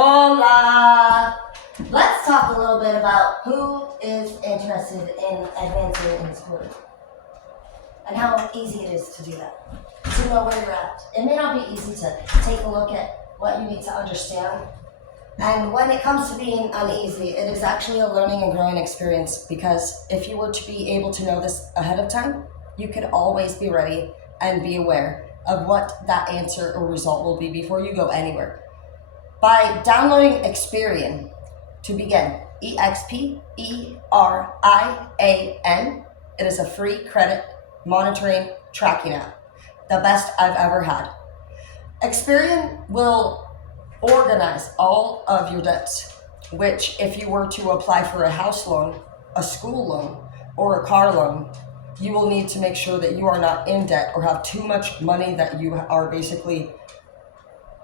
Hola! Let's talk a little bit about who is interested in advancing in school and how easy it is to do that, to know where you're at. It may not be easy to take a look at what you need to understand. And when it comes to being uneasy, it is actually a learning and growing experience, because if you were to be able to know this ahead of time, you could always be ready and be aware of what that answer or result will be before you go anywhere. By downloading Experian, to begin, Experian, it is a free credit monitoring tracking app, the best I've ever had. Experian will organize all of your debts, which if you were to apply for a house loan, a school loan, or a car loan, you will need to make sure that you are not in debt or have too much money that you are basically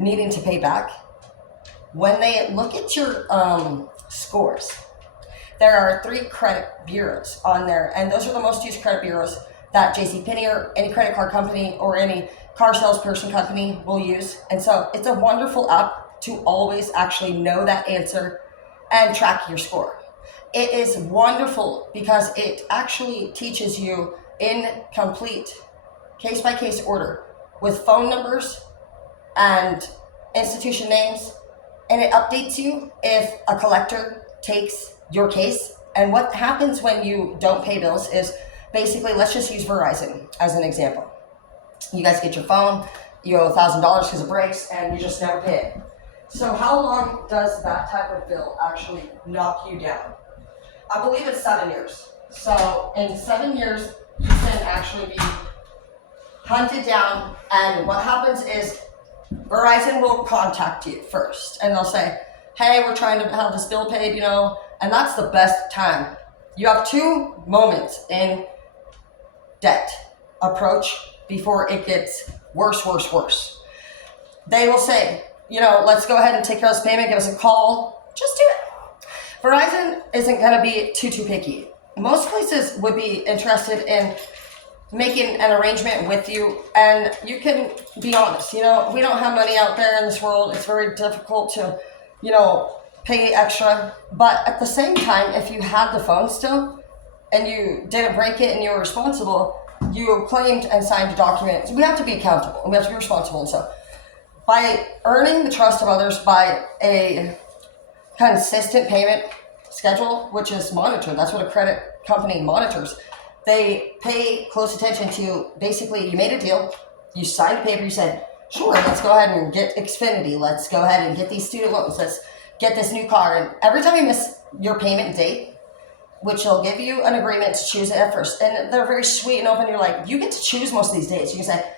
needing to pay back. When they look at your scores, there are 3 credit bureaus on there, and those are the most used credit bureaus that JCPenney or any credit card company or any car salesperson company will use. And so it's a wonderful app to always actually know that answer and track your score. It is wonderful because it actually teaches you in complete case-by-case order with phone numbers and institution names, and it updates you if a collector takes your case. And what happens when you don't pay bills is basically, let's just use Verizon as an example. You guys get your phone, you owe $1,000 because it breaks, and you just never pay it. So how long does that type of bill actually knock you down? I believe it's 7 years. So in 7 years, you can actually be hunted down, and what happens is Verizon will contact you first, and they'll say, hey, we're trying to have this bill paid, and that's the best time. You have 2 moments in debt approach before it gets worse. They will say, let's go ahead and take care of this payment, give us a call, just do it. Verizon isn't going to be too picky. Most places would be interested in making an arrangement with you, and you can be honest. We don't have money out there in this world. It's very difficult to, pay extra. But at the same time, if you had the phone still and you didn't break it and you were responsible, you claimed and signed a document. So we have to be accountable and we have to be responsible. And so by earning the trust of others by a consistent payment schedule, which is monitored, that's what a credit company monitors. They pay close attention to, basically, you made a deal, you signed a paper, you said, sure, let's go ahead and get Xfinity, let's go ahead and get these student loans, let's get this new car. And every time you miss your payment date, which will give you an agreement to choose it at first, and they're very sweet and open, you're like, you get to choose most of these dates. You can say,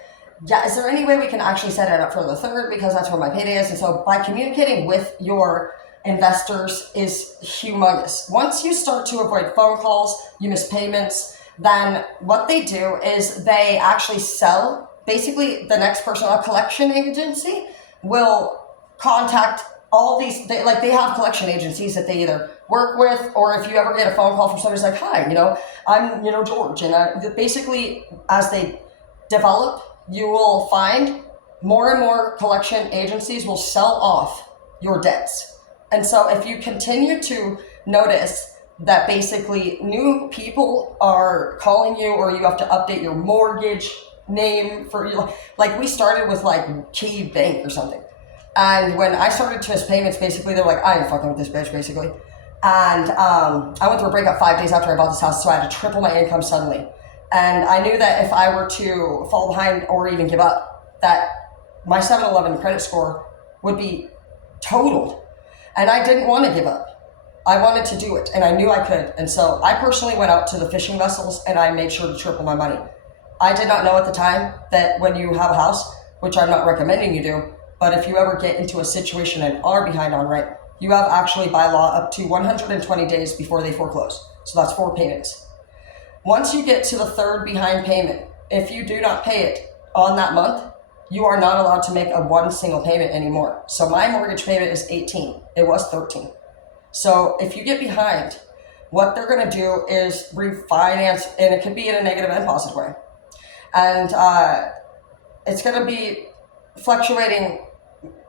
yeah, is there any way we can actually set it up for the 3rd, because that's where my payday is? And so by communicating with your investors is humongous. Once you start to avoid phone calls, you miss payments, then what they do is they actually sell, basically the next person, a collection agency will contact all these, they have collection agencies that they either work with, or if you ever get a phone call from somebody who's like, hi, I'm, George. And basically, as they develop, you will find more and more collection agencies will sell off your debts. And so if you continue to notice that basically new people are calling you, or you have to update your mortgage name for you, like we started with Key Bank or something. And when I started to miss payments, basically they're like, I ain't fucking with this bitch, basically. And I went through a breakup 5 days after I bought this house, so I had to triple my income suddenly. And I knew that if I were to fall behind or even give up, that my 7-Eleven credit score would be totaled. And I didn't want to give up. I wanted to do it, and I knew I could. And so I personally went out to the fishing vessels, and I made sure to triple my money. I did not know at the time that when you have a house, which I'm not recommending you do, but if you ever get into a situation and are behind on rent, you have actually by law up to 120 days before they foreclose. So that's 4 payments. Once you get to the 3rd behind payment, if you do not pay it on that month, you are not allowed to make one single payment anymore. So my mortgage payment is 18. It was 13. So if you get behind, what they're going to do is refinance, and it could be in a negative and positive way. And it's going to be fluctuating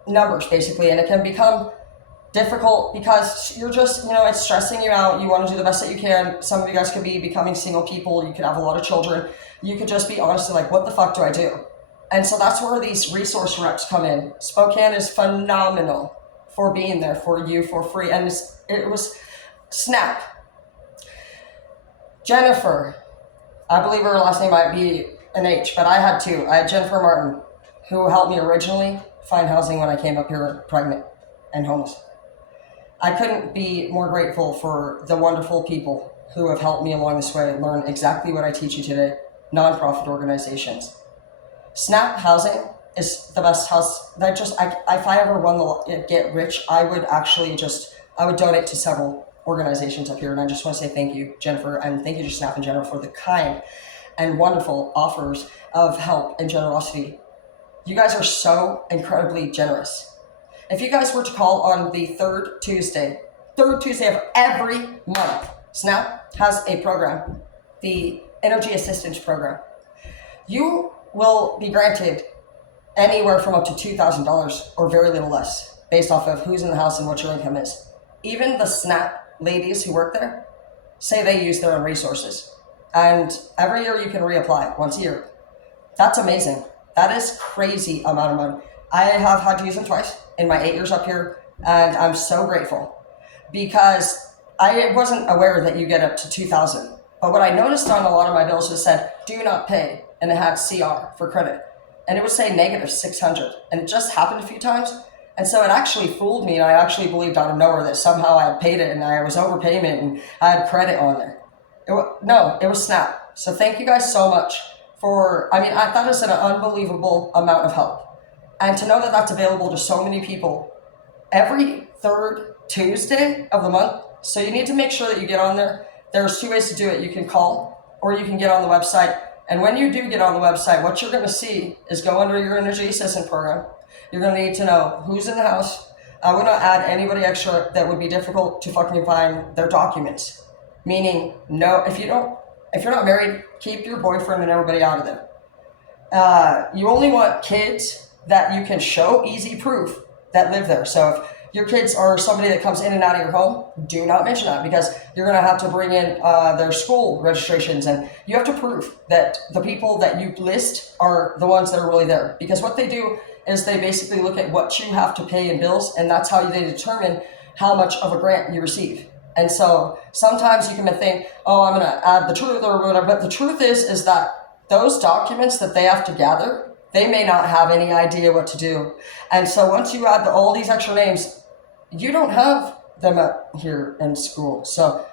numbers, basically, and it can become difficult because you're just, it's stressing you out. You want to do the best that you can. Some of you guys could be becoming single people. You could have a lot of children. You could just be honestly like, what the fuck do I do? And so that's where these resource reps come in. Spokane is phenomenal for being there for you for free. And it was Snap. Jennifer, I believe her last name might be an H, but I had two. I had Jennifer Martin, who helped me originally find housing when I came up here pregnant and homeless. I couldn't be more grateful for the wonderful people who have helped me along this way learn exactly what I teach you today, nonprofit organizations. Snap Housing is the best house that if I ever won the get rich, I would donate to several organizations up here. And I just want to say thank you, Jennifer, and thank you to Snap in general for the kind and wonderful offers of help and generosity. You guys are so incredibly generous. If you guys were to call on the third Tuesday of every month, Snap has a program, the Energy Assistance Program. You will be granted anywhere from up to $2,000 or very little less based off of who's in the house and what your income is. Even the Snap ladies who work there say they use their own resources. And every year you can reapply once a year. That's amazing. That is crazy amount of money. I have had to use them twice in my 8 years up here, and I'm so grateful because I wasn't aware that you get up to $2,000. But what I noticed on a lot of my bills was said, do not pay, and it had CR for credit. And it would say -600, and it just happened a few times. And so it actually fooled me, and I actually believed out of nowhere that somehow I had paid it and I was overpayment and I had credit on there. It was Snap. So thank you guys so much for, that is an unbelievable amount of help. And to know that that's available to so many people every third Tuesday of the month. So you need to make sure that you get on there. There's two ways to do it. You can call or you can get on the website. And when you do get on the website, what you're going to see is go under your Energy Assistance Program. You're going to need to know who's in the house. I would not add anybody extra that would be difficult to fucking find their documents. Meaning, no, if you're not married, keep your boyfriend and everybody out of there. You only want kids that you can show easy proof that live there. So if your kids are somebody that comes in and out of your home, do not mention that because you're going to have to bring in their school registrations, and you have to prove that the people that you list are the ones that are really there. Because what they do is they basically look at what you have to pay in bills, and that's how they determine how much of a grant you receive. And so sometimes you can think, oh, I'm going to add the truth or whatever, but the truth is that those documents that they have to gather, they may not have any idea what to do. And so once you add all these extra names, you don't have them up here in school. So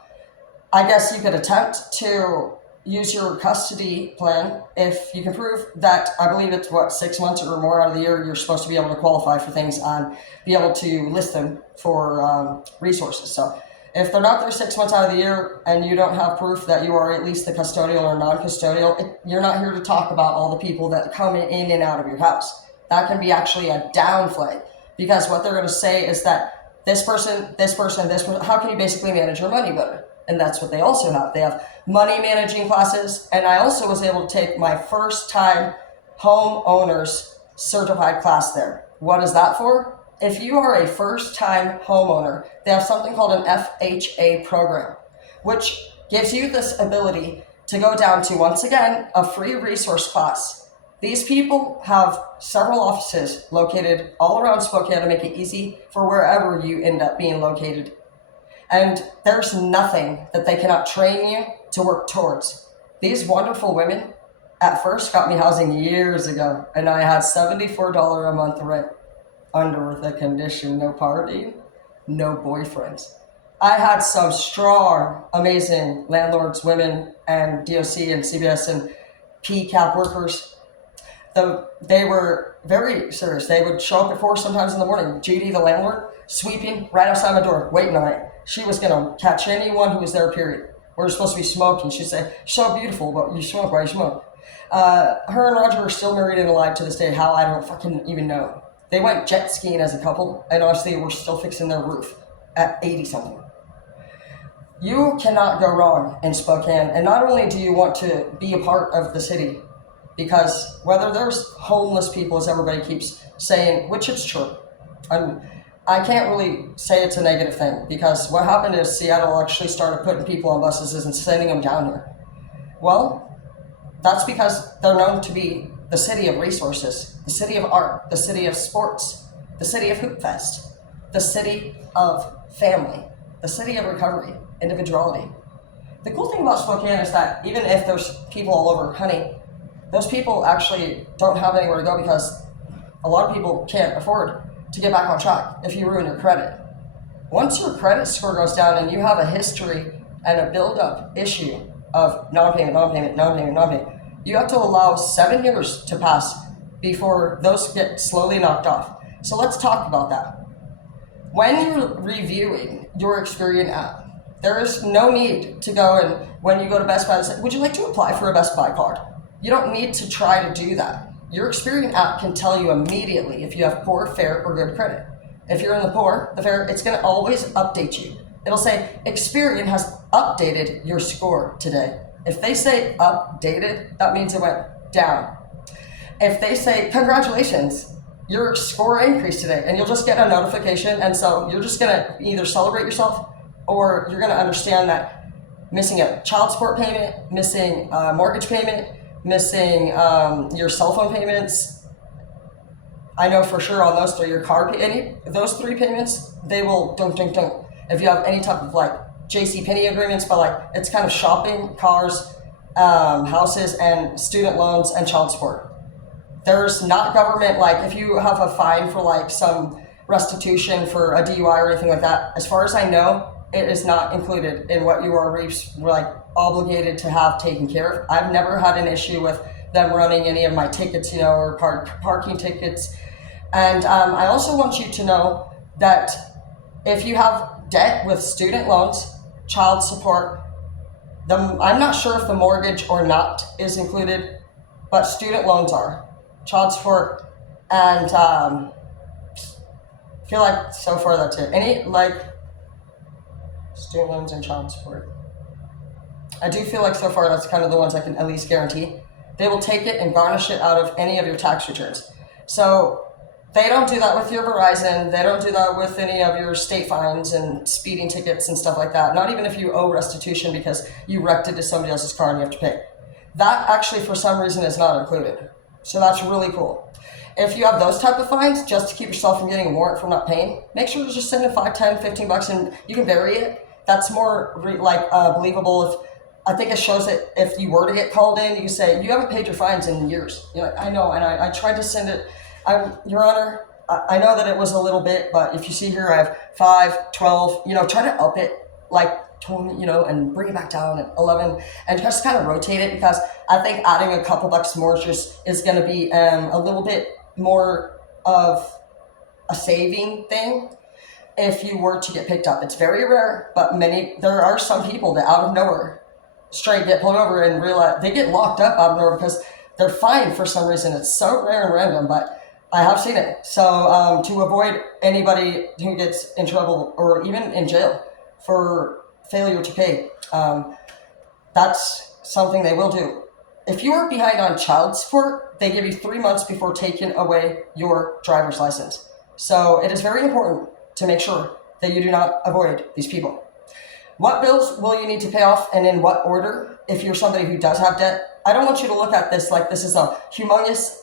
I guess you could attempt to use your custody plan if you can prove that, I believe it's 6 months or more out of the year, you're supposed to be able to qualify for things and be able to list them for resources. So if they're not there 6 months out of the year and you don't have proof that you are at least the custodial or non-custodial, you're not here to talk about all the people that come in and out of your house. That can be actually a down flag because what they're going to say is that this person, how can you basically manage your money better? And that's what they also have. They have money managing classes. And I also was able to take my first time homeowners certified class there. What is that for? If you are a first-time homeowner, they have something called an FHA program, which gives you this ability to go down to, once again, a free resource class. These people have several offices located all around Spokane to make it easy for wherever you end up being located. And there's nothing that they cannot train you to work towards. These wonderful women at first got me housing years ago, and I had $74 a month rent. Under the condition, no partying, no boyfriends. I had some strong, amazing landlords, women, and DOC and CBS and PCAP workers. They were very serious. They would show up at 4 sometimes in the morning. Judy, the landlord, sweeping right outside my door, waiting on it. She was going to catch anyone who was there, period. We were supposed to be smoking. She'd say, so beautiful, but you smoke, why you smoke? Her and Roger are still married and alive to this day. How, I don't fucking even know. They went jet skiing as a couple, and honestly, we're still fixing their roof at 80-something. You cannot go wrong in Spokane, and not only do you want to be a part of the city, because whether there's homeless people, as everybody keeps saying, which it's true, I can't really say it's a negative thing, because what happened is Seattle actually started putting people on buses and sending them down here. Well, that's because they're known to be the city of resources, the city of art, the city of sports, the city of Hoop Fest, the city of family, the city of recovery, individuality. The cool thing about Spokane is that even if there's people all over, honey, those people actually don't have anywhere to go, because a lot of people can't afford to get back on track if you ruin your credit. Once your credit score goes down and you have a history and a build-up issue of non-payment, you have to allow 7 years to pass before those get slowly knocked off. So let's talk about that. When you're reviewing your Experian app, there is no need to go and when you go to Best Buy and say, would you like to apply for a Best Buy card? You don't need to try to do that. Your Experian app can tell you immediately if you have poor, fair, or good credit. If you're in the poor, the fair, it's going to always update you. It'll say, Experian has updated your score today. If they say updated, that means it went down. If they say, congratulations, your score increased today, and you'll just get a notification, and so you're just going to either celebrate yourself or you're going to understand that missing a child support payment, missing a mortgage payment, missing your cell phone payments. I know for sure on those three, your car those three payments, they will dunk. If you have any type of like JCPenney agreements, but like it's kind of shopping, cars, houses, and student loans and child support. There's not government, like if you have a fine for like some restitution for a DUI or anything like that, as far as I know, it is not included in what you are like obligated to have taken care of. I've never had an issue with them running any of my tickets, or parking tickets. And I also want you to know that if you have debt with student loans, child support, I'm not sure if the mortgage or not is included, but student loans are, child support, and I feel like so far that's it. Any like student loans and child support. I do feel like so far that's kind of the ones I can at least guarantee. They will take it and garnish it out of any of your tax returns. So they don't do that with your Verizon. They don't do that with any of your state fines and speeding tickets and stuff like that. Not even if you owe restitution because you wrecked it to somebody else's car and you have to pay. That actually for some reason is not included. So that's really cool. If you have those type of fines, just to keep yourself from getting a warrant for not paying, make sure to just send in $5, $10, $15 and you can vary it. That's more believable. I think it shows that if you were to get called in, you say, you haven't paid your fines in years. You're like, I know, and I tried to send it. Your Honor, I know that it was a little bit, but if you see here, I have 5, 12, try to up it like 20, and bring it back down at 11 and just kind of rotate it, because I think adding a couple bucks more is going to be a little bit more of a saving thing. If you were to get picked up, it's very rare, but there are some people that out of nowhere straight get pulled over and realize they get locked up out of nowhere because they're fined for some reason. It's so rare and random, but I have seen it. So to avoid anybody who gets in trouble or even in jail for failure to pay, that's something they will do. If you are behind on child support, they give you 3 months before taking away your driver's license. So it is very important to make sure that you do not avoid these people. What bills will you need to pay off and in what order if you're somebody who does have debt? I don't want you to look at this like this is a humongous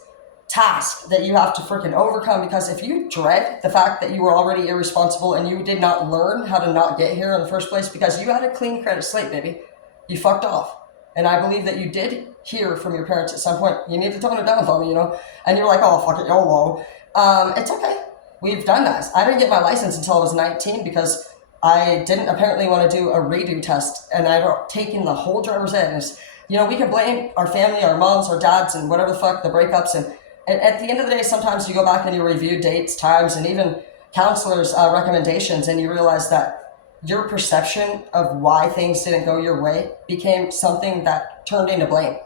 task that you have to freaking overcome, because if you dread the fact that you were already irresponsible and you did not learn how to not get here in the first place because you had a clean credit slate, baby, you fucked off. And I believe that you did hear from your parents at some point, you need to tone it down for me, and you're like, oh, fuck it, YOLO. It's okay. We've done that. I didn't get my license until I was 19 because I didn't apparently want to do a redo test, and I'd taken the whole driver's ed. And we can blame our family, our moms, our dads, and whatever the fuck, the breakups. And at the end of the day, sometimes you go back and you review dates, times, and even counselors' recommendations, and you realize that your perception of why things didn't go your way became something that turned into blame.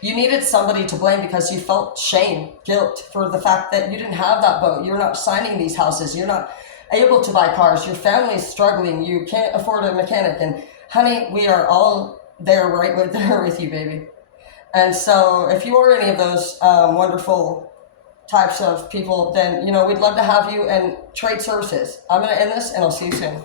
You needed somebody to blame because you felt shame, guilt for the fact that you didn't have that boat. You're not signing these houses. You're not able to buy cars. Your family's struggling. You can't afford a mechanic. And honey, we are all there there with you, baby. And so if you are any of those wonderful types of people, then we'd love to have you in trade services. I'm going to end this, and I'll see you soon.